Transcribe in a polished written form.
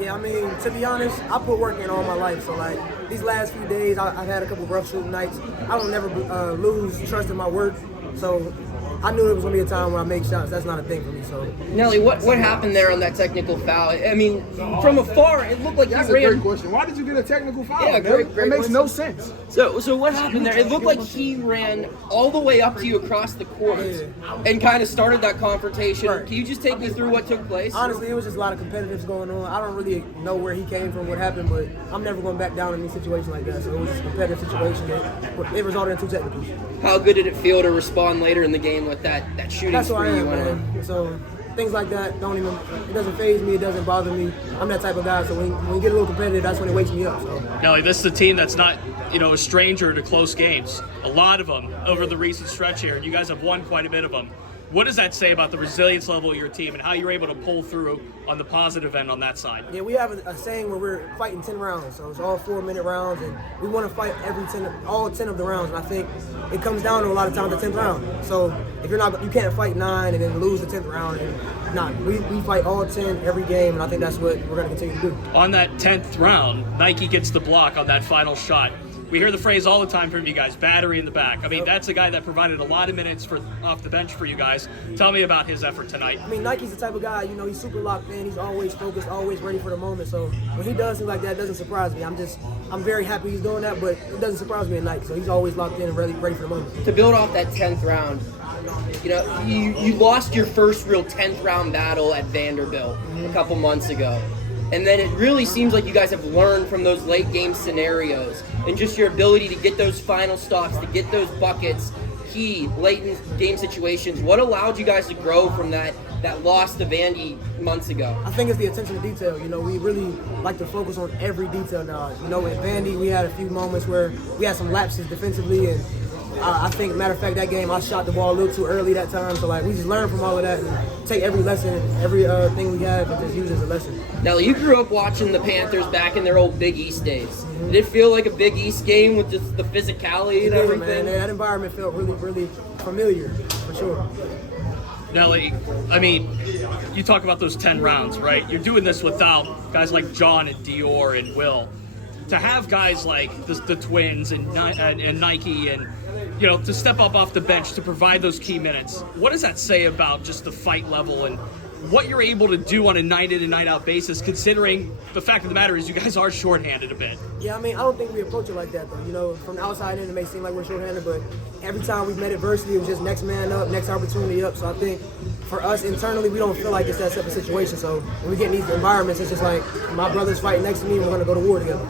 Yeah, I mean, to be honest, I put work in all my life. So, like, these last few days, I've had a couple rough shooting nights. I don't never lose trust in my work. So, I knew it was going to be a time where I make shots. That's not a thing for me. So, Nelly, what happened there on that technical foul? I mean, from afar, it looked like That's he ran. a great question. Why did you get a technical foul? Yeah, great It makes question. no sense. So what happened there? It looked like he ran all the way up to you across the court and kind of started that confrontation. Right. Can you just take me through what took place? honestly, it was just a lot of competitiveness going on. I don't really know where he came from, what happened, but I'm never going back down in any situation like that. So, it was just a competitive situation. It resulted in 2 technicals. How good did it feel to respond later in the game with that shooting That's who I spree you am, went on? man. So things like that it doesn't faze me, it doesn't bother me. I'm that type of guy, so when you get a little competitive, that's when it wakes me up. So Nelly, this is a team that's not, a stranger to close games. A lot of them over the recent stretch here, and you guys have won quite a bit of them. What does that say about the resilience level of your team and how you're able to pull through on the positive end on that side? yeah, we have a saying where we're fighting 10 rounds, so it's all 4-minute rounds, and we want to fight all 10 of the rounds. And I think it comes down to a lot of times the 10th round. So if you can't fight 9 and then lose the 10th round. We fight all 10 every game, and I think that's what we're going to continue to do. On that 10th round, Nike gets the block on that final shot. We hear the phrase all the time from you guys, battery in the back. I mean, that's a guy that provided a lot of minutes off the bench for you guys. Tell me about his effort tonight. I mean, Nike's the type of guy, he's super locked in. He's always focused, always ready for the moment. So when he does things like that, it doesn't surprise me. I'm very happy he's doing that, but it doesn't surprise me at Nike. So he's always locked in and ready for the moment. To build off that 10th round, you lost your first real 10th round battle at Vanderbilt a couple months ago. And then it really seems like you guys have learned from those late game scenarios and just your ability to get those final stops, to get those buckets, key late in game situations. What allowed you guys to grow from that loss to Vandy months ago? I think it's the attention to detail. We really like to focus on every detail now. At Vandy, we had a few moments where we had some lapses defensively, and I think, matter of fact, that game I shot the ball a little too early that time. So we just learn from all of that and take every lesson, every thing we have, and just use it as a lesson. Now, you grew up watching the Panthers back in their old Big East days. Did it feel like a Big East game with just the physicality and everything? Man, that environment felt really, really familiar, for sure. Nelly, I mean, you talk about those 10 rounds, right? You're doing this without guys like John and Dior and Will. To have guys like the Twins and Nike and, to step up off the bench to provide those key minutes, what does that say about just the fight level and what you're able to do on a night-in and night-out basis, considering the fact of the matter is you guys are shorthanded a bit? Yeah, I don't think we approach it like that, though. From the outside in, it may seem like we're shorthanded, but every time we've met adversity, it was just next man up, next opportunity up. So I think for us internally, we don't feel like it's that type of situation. So when we get in these environments, it's just like my brother's fighting next to me, and we're going to go to war together.